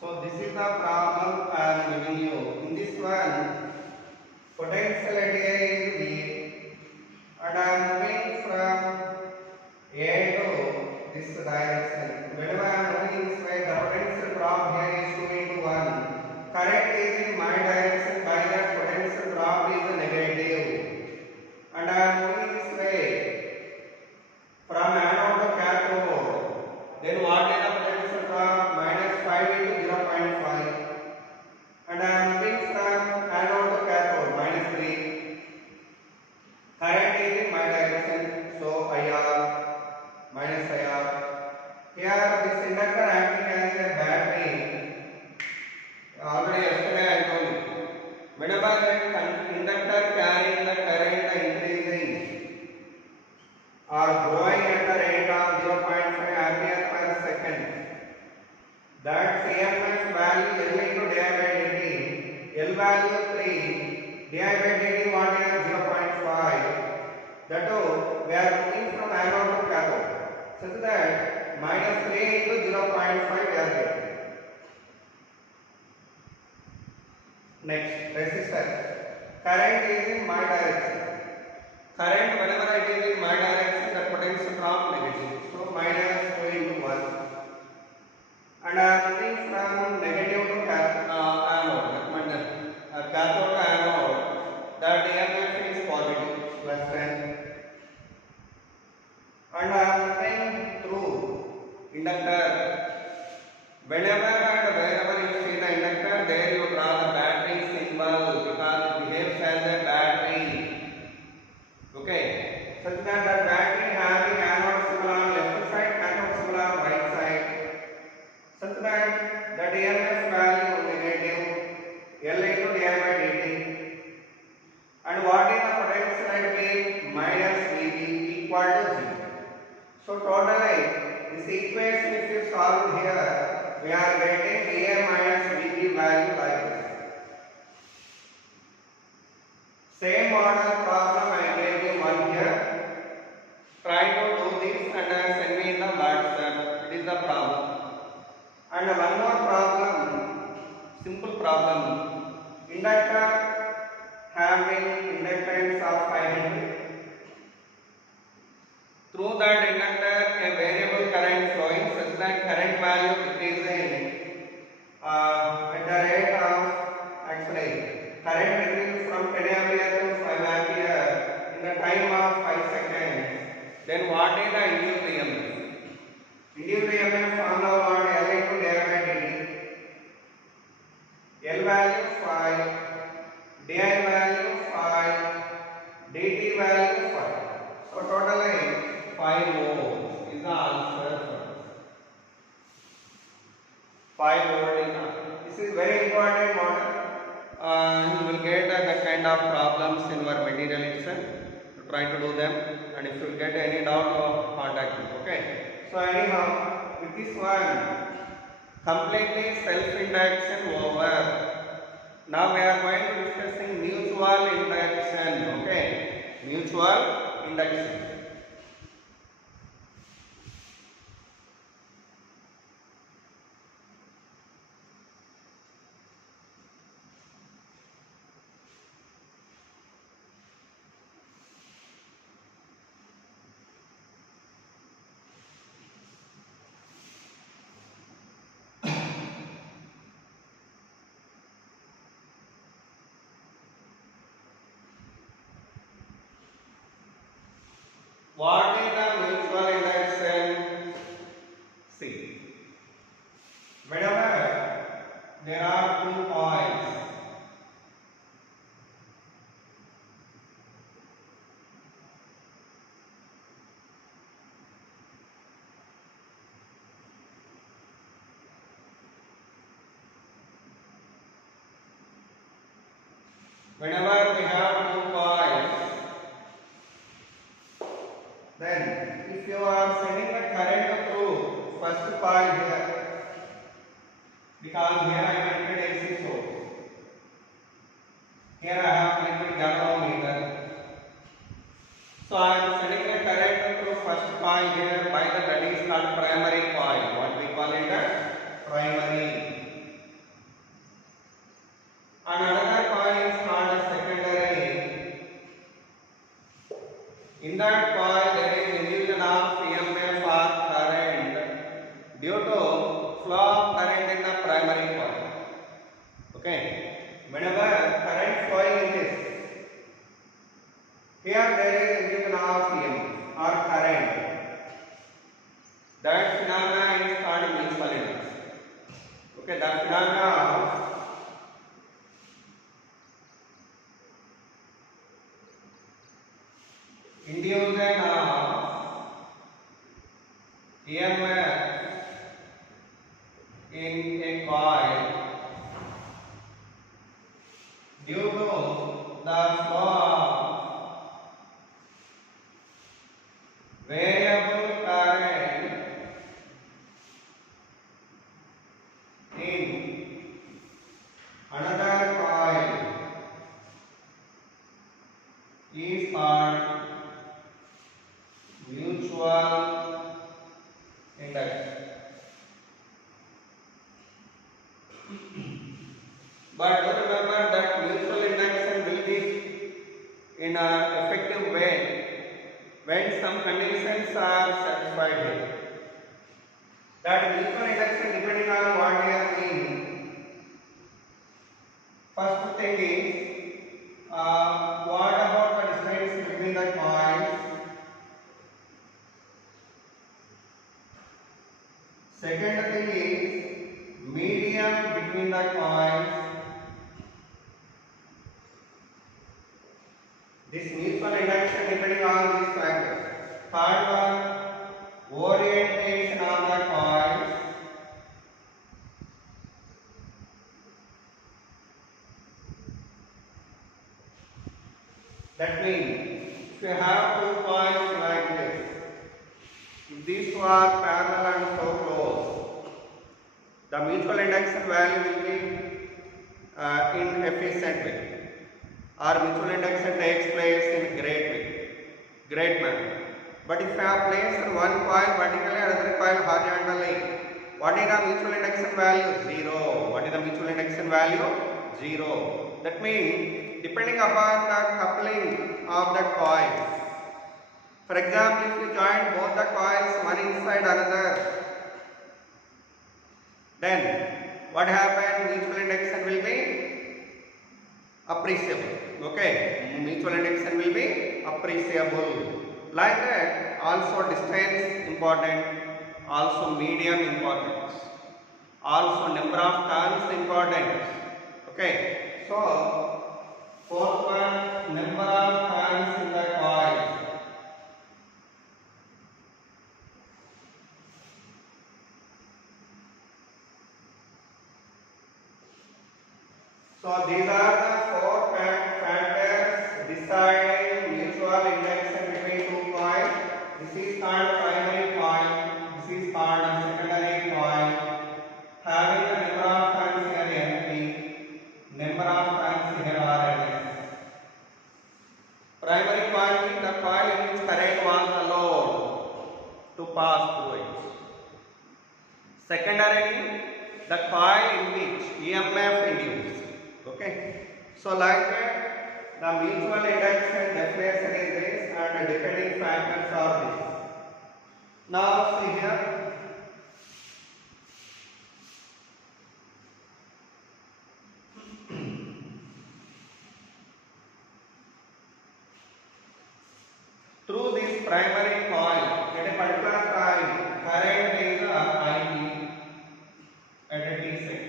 So this is the problem I am giving you. In this one, potential area is V, and I am moving from A to this direction. Whenever I am moving this way, the potential drop here is 2 into 1. Current is in my direction, by that potential drop is negative. And I am moving this way from anode to cathode. Then what is the potential drop? Minus 5 into 0.5. And I am moving from anode to cathode, minus 3. Current is in my direction, so IR, minus IR. Here this inductor acting as a battery. Already yesterday I told you. Whenever the inductor carrying the current increasing or growing at the rate of 0.5 ampere per second, that CMS value L into di by dt, L value 3, di by dt what is 0.5. That too, we are moving from anode to cathode, such that minus 3 into 0.5 we are getting. Next, resistance. Current is in my direction. Current, whenever it is in my direction, the potential drop negative. So minus 2 into 1. And I am moving from negative to anode, that means cathode to anode. The EMF is positive, plus 10. And I am moving through inductor. Whenever and wherever you see the inductor, there you draw the battery symbol because it behaves as a battery. Okay, such that the battery having anode symbol on left side, cathode symbol on right side, such that the EMF value negative L into di by dt. And what is the potential at V? Minus Vb equal to 0. So totally, this equation if you solve here, we are getting Va minus Vb value like this. Same model problem I gave you one here. Try to do this and send me in the WhatsApp. It is the problem. And one more problem, simple problem. Inductor having inductance of 500. Through that inductor, a variable current flowing such that current value decreasing at the rate of, actually, current decreases from 10 ampere to 5 ampere in the time of 5 seconds. Then what is the induced EMF? Induced EMF formula what? L into di by dt. L value 5, di value 5, dt value 5. So totally 5 volts is the answer for this. 5 volt is the answer. This is very important model. You will get that kind of problems in your material itself. You try to do them, and if you get any doubt, contact me. Okay. So anyhow, with this one, completely self-induction over. Now we are going to discussing mutual induction. Okay, mutual induction. What is the mutual induction? See, whenever there are two coils, whenever we have two coils, then if you are sending the current through first coil here, because here I connected AC source, here I have connected galvanometer. So I am sending the current through first coil here by that is called primary coil. What we call it? Primary. flow of current in the primary coil. Okay, whenever current flowing in this, here there is induction of EMF or current. That phenomena is called mutual induction. Okay, the phenomena of induction of EMF in a coil due to the flow of variable current in another coil is called mutual induction. But do remember that mutual induction will be in an effective way when some conditions are satisfied here. That mutual induction, depending on what we are seeing, first thing is what about the distance between the coils? Second thing is medium between the coils. This mutual induction depending on these factors. Third one, orientation of the coils. That means if you have two coils like this, if these two are parallel and so close, the mutual induction value will be in efficient way, or mutual induction takes place in great manner. But if you have placed one coil vertically and another coil horizontally, what is the mutual induction value? 0. What is the mutual induction value? 0. That means depending upon the coupling of the coils. For example, if you join both the coils one inside another, then what happens? Mutual induction will be appreciable. Okay, mutual induction will be appreciable. Like that, also distance important, also medium important, also number of turns important. Okay, so fourth one, number of turns in the coil. So these are the four factors deciding mutual induction between two coils. This is called primary coil. This is called secondary coil. Having the number of turns here NP, number of turns here RNS. Primary coil means the coil in which current was allowed to pass through it. Secondary, the coil in which EMF induced. Okay, so like that, the mutual induction definition is this, and the depending factors are this. Now see here, through this primary coil, at a particular time, current is IT at a T second.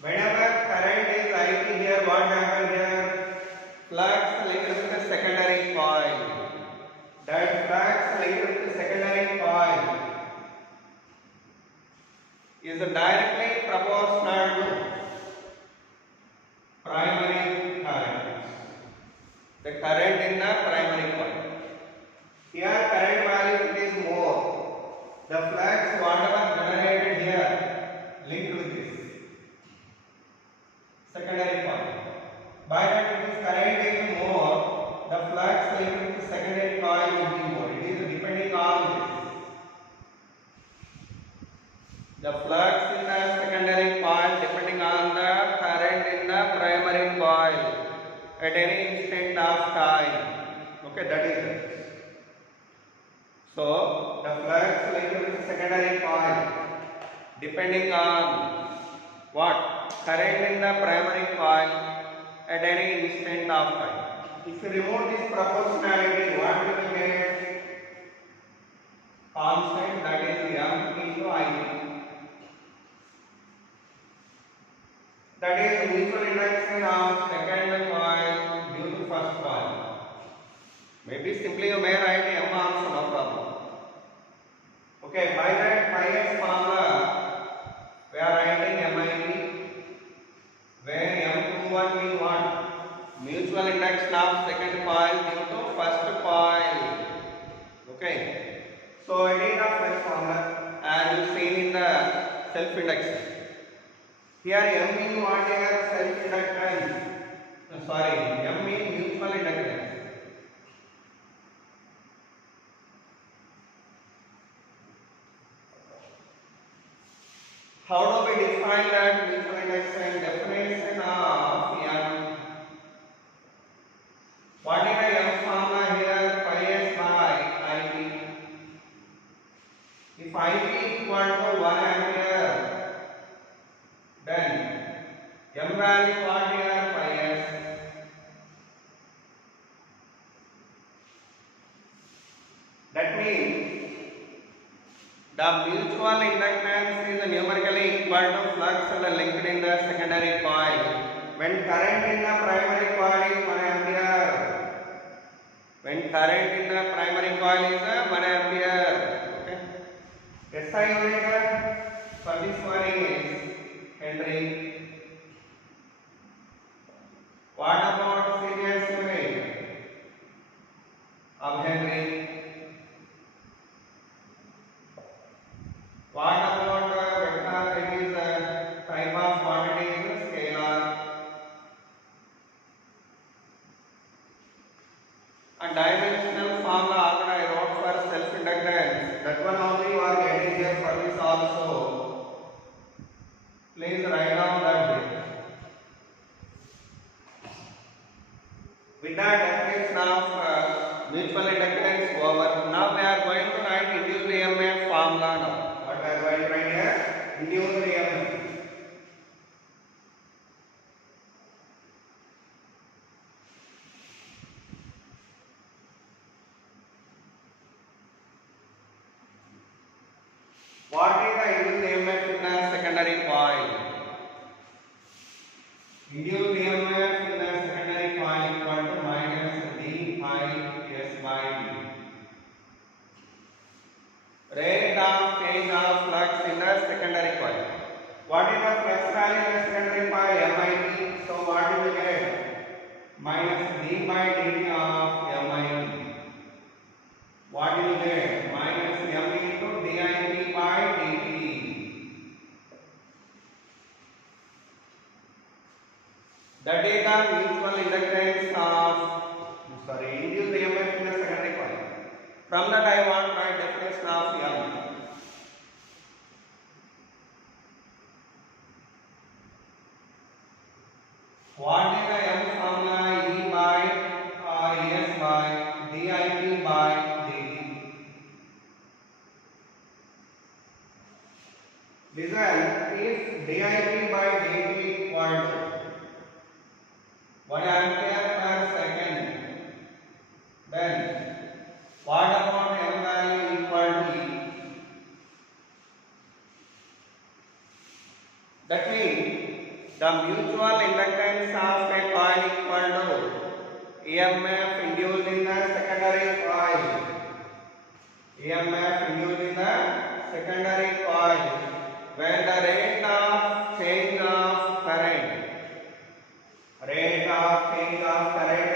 Whenever current is IT here, what happens here? Flux linked with the secondary coil. That flux linked with the secondary coil is directly proportional to primary current. The current in the primary coil. Here current value is more. The flux whatever generated here linked with this secondary coil. By that if current is more, the flux linked with the secondary coil will be more. It is depending on this. The flux in the secondary coil depending on the current in the primary coil at any instant of time. Okay, that is it. So the flux linked with secondary coil depending on what? Current in the primary coil at any instant of time. If you remove this proportionality, what you will get? Constant, that is M into I. That is mutual induction of second coil due to first coil. Maybe simply you may write M also, no problem. Okay, by that pi s formula, we are writing MIP, where M21 means what? Mutual induction of second coil due to first coil. Okay, so it is the first formula, and you see in the self induction. Here M means what? Here self inductance. Sorry, M means mutual inductance. How do we define that mutual induction? Definition of M. What is the M formula here? Pi s by IP. If IP equal to 1 ampere, then M value what here? Pi s. That means the mutual inductance is numerically equal to flux linked in the secondary coil when current in the primary coil is 1 ampere. When current in the primary coil is 1 ampere. Okay. SI unit for this one is Henry. What about series unit of Henry? What about vector? It is a type of quantity in scalar. A dimensional formula I wrote for self inductance. That one only you are getting here for this also. Please write down that bit. With that definition of mutual inductance over, now we are going to write induced EMF formula now. What I write right here? Induced EMF. What is the induced EMF in the secondary coil? Induced EMF in the secondary coil equal to minus d pi s by d. Rate of change of flux in the secondary coil. What is the flux value in the secondary coil? MIP. So what do we get? Minus d by dt of MIP. What do you get? Minus m into dip by dt. That is the mutual inductance of, induced EMF in the secondary coil. From that I want to write definition of M. What is the M formula? E by S by dip by dt. Listen, if dip by dt equal to 1 ampere per second, then what about M value equal to E? That means the mutual inductance of a coil equal to EMF induced in the secondary coil. EMF induced in the secondary coil when the rate of change of current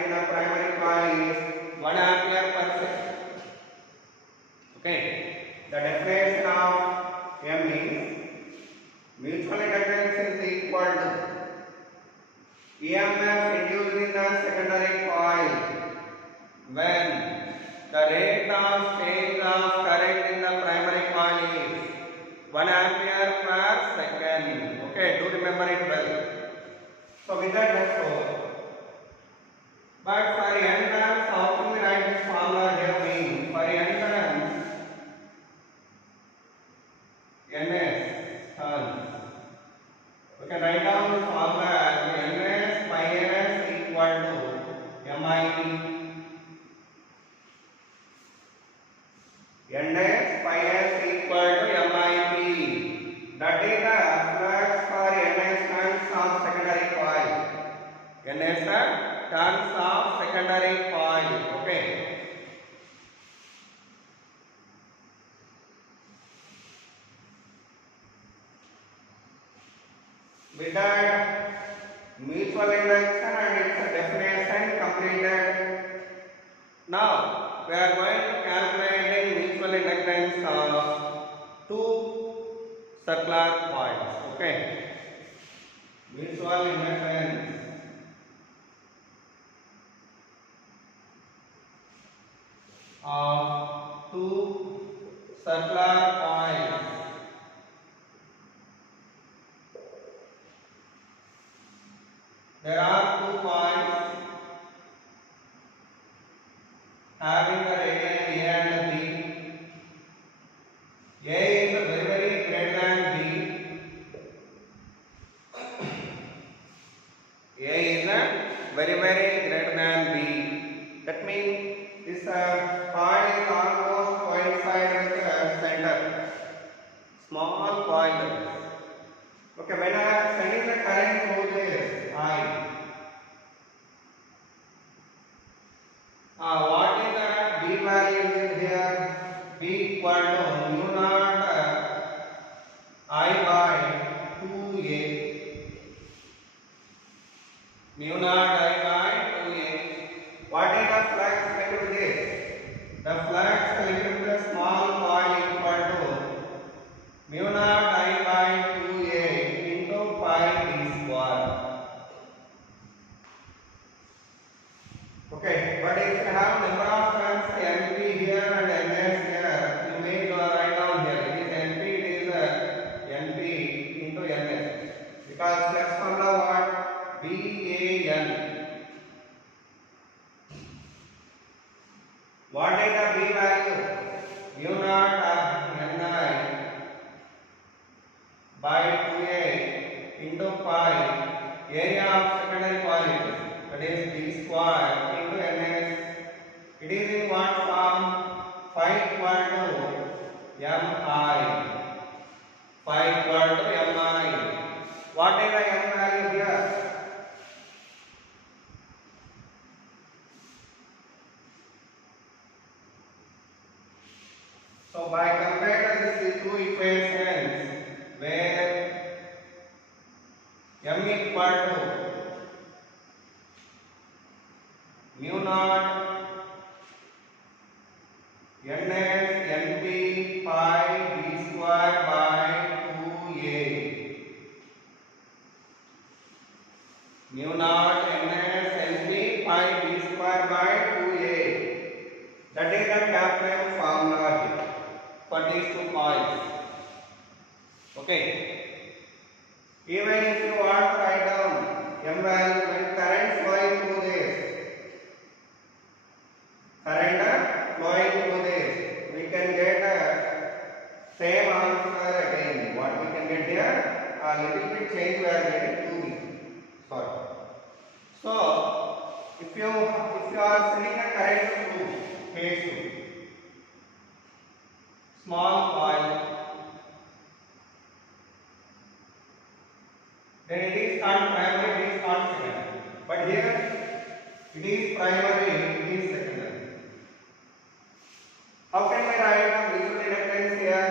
in the primary coil is 1 ampere per second. Okay, the definition of M is mutual inductance is equal to EMF induced in the secondary coil when the rate of change of current in the primary coil is 1 ampere per second. Okay, do remember it well. So with that, that's all. But for N terms, how can we write this formula here? For N terms, turns of secondary coil. Okay. With that, mutual induction and its definition completed. Now we are going to calculate mutual inductance of two circular coils. Okay. Mutual inductance of two circular coils. There are two coils having the radii A and B. A is very greater than B. A is very greater than B. That means this coil is almost coincide with the center. Small coil. Okay, when I am sending the current through this I. What is the B value here? B equal to mu naught I by 2A. Mu naught I by 2A. What is the flux linked with this? The flux linked with the small coil equal to mu naught I by 2A into pi d square. Okay, but if you have number of turns NP here and NS here, you may write down here. It is NP, it is NP into NS. Because let's formula what? BAN. What is the B value? Mu naught Ni by 2A into pi area of secondary coil. That is B square into NS. It is in what form? Phi equal to Mi. Phi equal to Mi. What is the M value here? So by comparing these two equations, where M equal to mu naught NS NP pi d square by 2A. Mu naught NS NP pi d square by 2A. That is the Kaplan formula here for these two coils. Okay. Even if you want to write down M value when current flowing through this, we can get same answer again. What we can get here, a little bit change we are getting 2B. Sorry. So if you are sending a current through phase 2, small coil, then it is called primary, it is called secondary. But here it is primary, it is secondary. How can we write the mutual inductance here?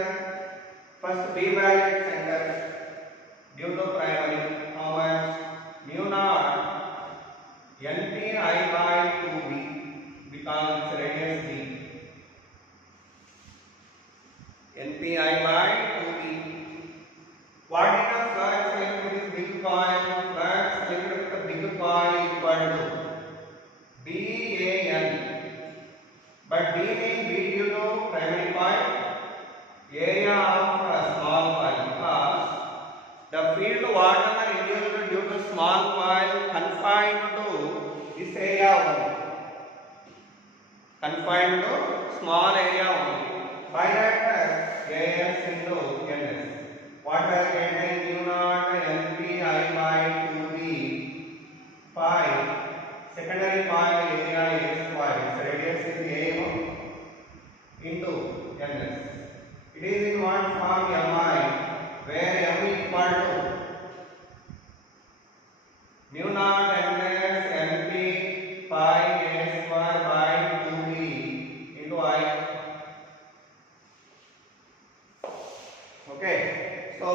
First B value at center due to primary. How much? Mu naught NP I by 2B because its radius D. NP I by 2B. What is the flux linked with this big coil? Flux linked with the big coil equal to BAN. But D means B due to primary coil, area of small coil, because the field whatever induced due to small coil confined to this area only. Confined to small area only. By that AS into NS. What we are getting? Mu naught NP I by 2B pi secondary coil area is coil. Its radius is A into NS. It is in what form? Mi, where M equal to mu naught NS NP Okay, so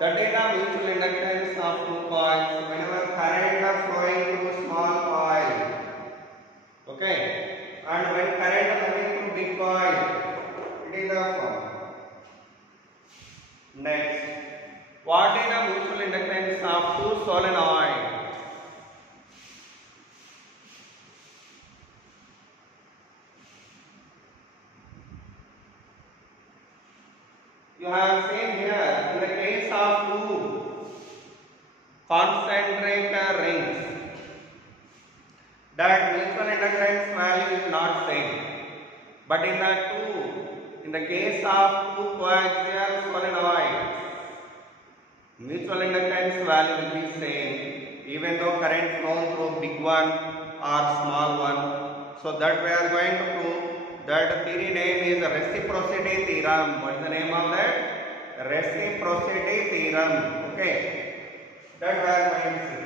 that is the mutual inductance of two coils whenever current is flowing through small coil. Okay, and when current is moving through big coil, it is the form. Next, what is the mutual inductance of two solenoid? You have seen here in the case of two concentric rings that mutual inductance value is not same. But in the case of two coaxial solenoids, mutual inductance value will be same even though current flow through big one or small one. So that we are going to prove. That theory name is reciprocity theorem. What is the name of that? Reciprocity theorem. Okay, that we are going to see.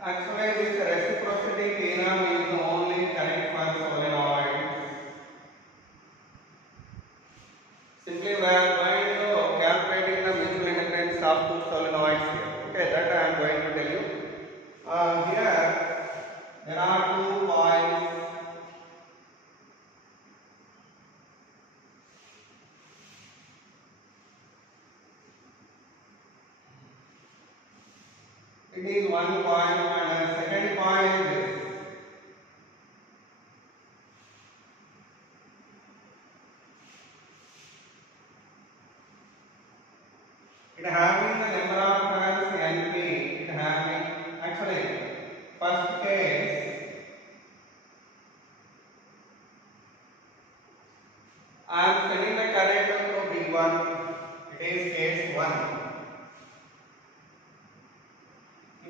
Actually, this reciprocity theorem is only correct for solenoid. Simply, we are going to calculating the mutual inductance of two solenoids here. Okay, that I am going to tell you. Here, there are two coils. It is one coil and the second coil is this. It having the number of turns Np. It having actually first case I am sending the current through big one. It is case 1.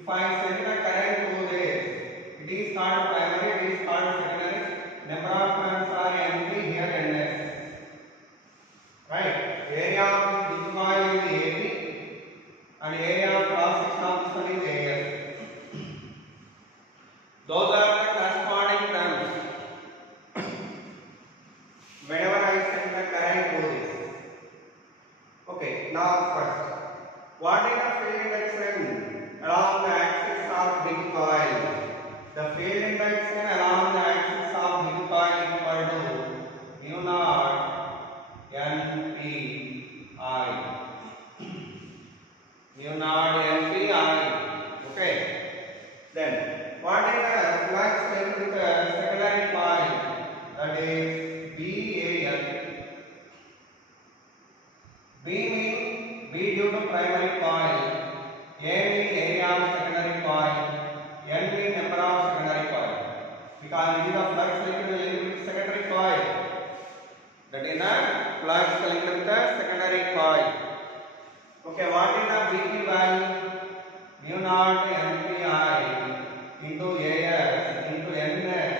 If I send the current through this, it is called primary, it is called secondary. Number of turns are Np, here Ns. Right? Area of this coil is AB and area of cross section of this one is AS. Those are the corresponding terms. Whenever I send the current through this. Okay, now first, what is the field induction along the axis of big coil? The field induction along the axis of big coil is equal to mu naught NPI. Mu naught NPI. Okay. Then, what is the flux linked with the secondary coil? That is BAL. B means B due to primary coil, A means area of secondary coil, N means number of secondary coil. Because it is a flux linked with secondary coil. That is a flux linked with the secondary coil. Okay, what is the BT value? Mu naught NPI into AS into NS.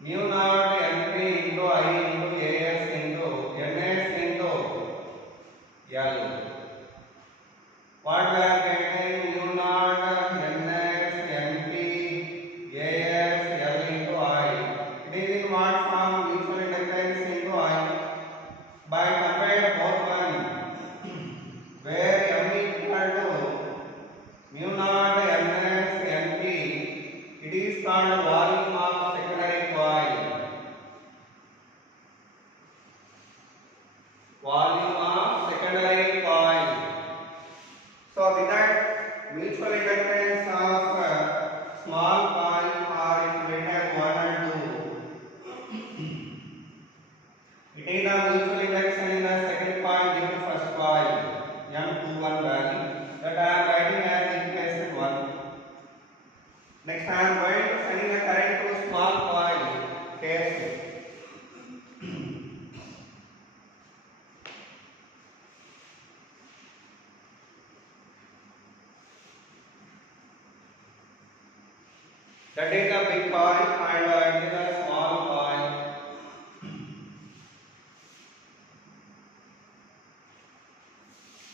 Mu naught NP into I into AS into NS into L. What we are getting? Mu naught NS NP AS L into I. It is in what form? Mutual inductance into I. By compare both one, where M is equal to mu naught NS NP, it is called volume of secondary coil. Volume of secondary coil. So with that, mutual inductance of small coil are if written 1 and 2. It is the mutual induction in the second coil due to first coil, M21 value, that I am writing as equation 1. Next I am going to send the current to small coil. That is a big coil and it is a small coil.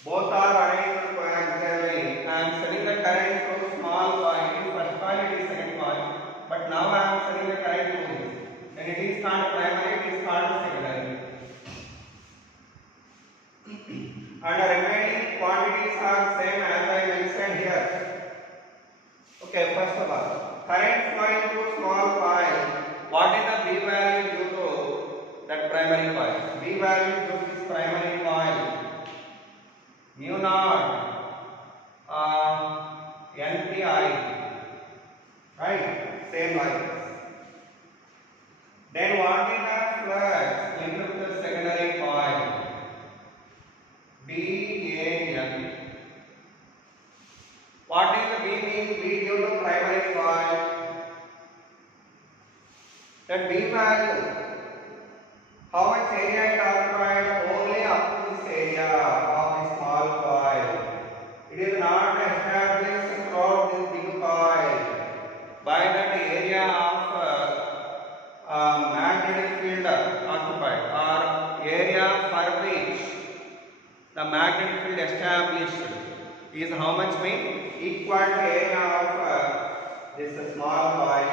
Both are arranged coaxially. I am sending the current through small coil. It is first coil, it is second coil. But now I am sending the current through this. And it is called primary, it is called secondary. And the remaining quantities are same as I mentioned here. Okay, first of all, current flowing through small coil. What is the B value due to that primary coil? B value due to this primary coil. Mu naught NPI, right? Same like this. Then what is the flux linked to the secondary coil? BAN. What is the B mean? B due to primary coil. That B value, how much area it occupied? Only up to this area of the small coil. It is not established throughout this big coil. By that area of magnetic field occupied, or area for which the magnetic field established is how much mean? Equal to area of this small coil.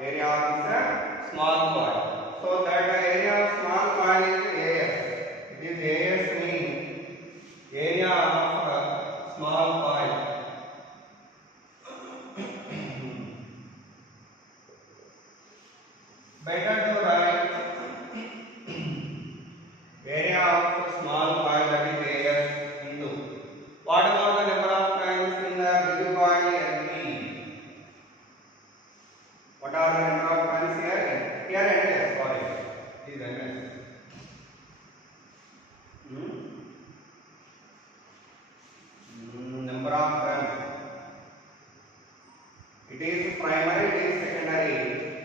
Area of this small coil. So that area of small coil is AS. It is AS mean area of small coil. Better to write area of small coil, that is AS into. What about the number of turns in the big coil NP? What are the number of turns here? Here NS, sorry. This is NS. Number of turns. It is primary, it is secondary.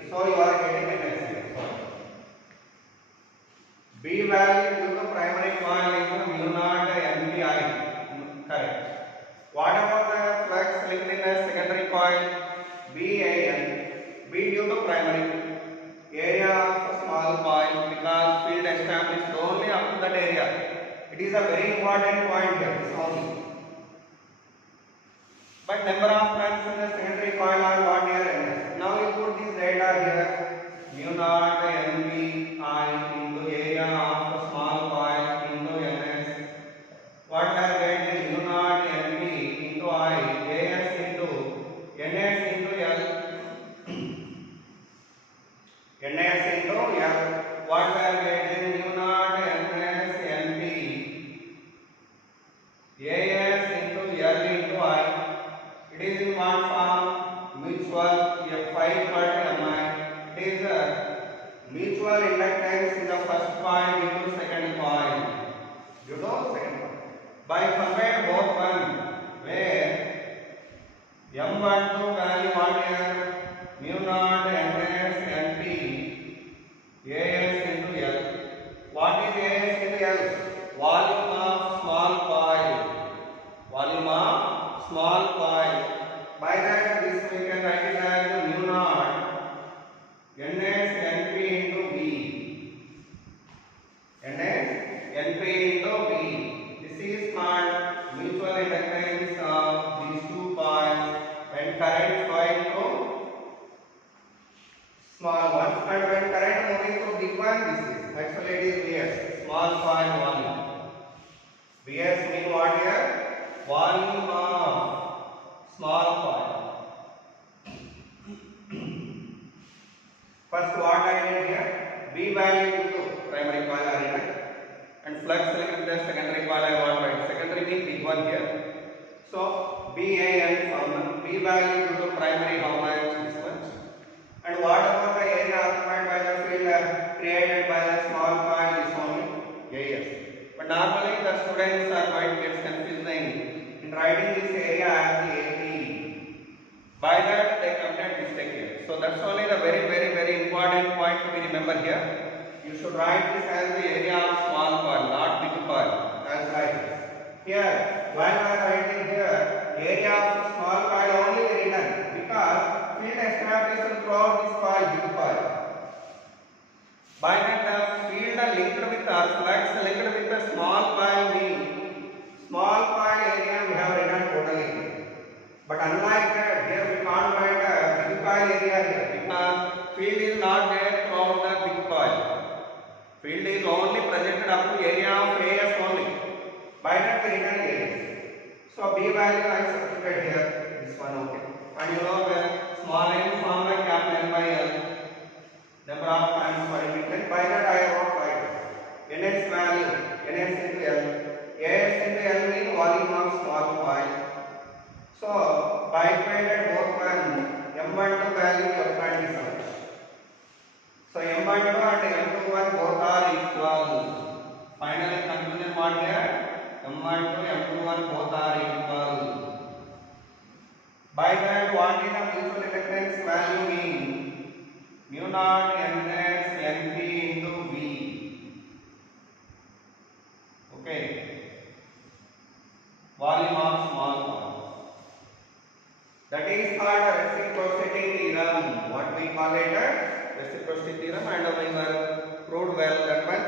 So you are getting NS here. Sorry. B value due to primary coil is mu naught NPI. Correct. What about the flux linked in the secondary coil? BAN. B due to primary. Area of small coil, because field established only up to that area. It is a very important point here. This only. But number of turns in the secondary coil are what here NS. Now you put this data here. Mu naught NPI into area of small coil into NS. What are getting? Mu naught NP into I, AS into NS into L. NS into L. What are getting? Mu naught NS NP AS into L into I. It is in what form? Mutual F5 per Mi. It is a mutual inductance in the first coil due to second coil. Due to second coil. By compared both one, where M12 value what here? Mu naught NS NP AS into L. What is AS into L? Volume of small coil. Volume of small coil. By that, this we can write it as mu naught NS NP into B. NS NP into B. This is called mutual inductance of these two coils when current flowing through small one, and when current moving through big one, this is actually it is BS, small coil volume. BS mean what here? Volume of small coil. First what I need here? B value due to primary coil arena, and flux linked to the secondary coil I want by secondary mean big one here. So BAN from B value due to primary how much? This much. And what about the area occupied by the field created by the small coil is only AS. But normally the students are going to get confusing in writing this area as the AP. By that they commit mistake here. So that's only the very important point to be remembered here. You should write this as the area of small coil, not big coil. As right here, while I am writing here, area of small coil only written because field established throughout this coil, big coil. By that the field linked with our flux linked with the small coil means small coil area we have written totally. But unlike that, here we can't find a big coil area here because field is not there throughout the big coil. Field is only presented up to area of AS only. By that we written AS. So B value I substituted here. This one okay. And you know where small n form like capital N by L. Number of times per meter. By that I wrote like NS value NS into L. AS into L means volume of small coil. So by equated both one M12 value M27. So M12 and M21 both are equal. Finally conclusion what here? M12 M21 both are equal. By that what is the mutual inductance value mean? Mu naught NS NP into V. Okay. Volume of small coil. That is called reciprocity theorem. What we call it as reciprocity theorem, and we have proved well that one.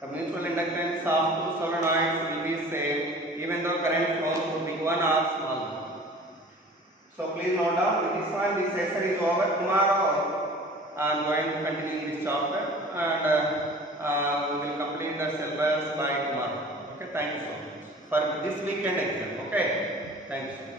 The mutual inductance of two solenoids will be same even though current flows through big one or small one. So please note down with this one, this session is over. Tomorrow I am going to continue this chapter and we will complete the syllabus by tomorrow. Okay, thank you so much for this weekend exam. Okay, thanks.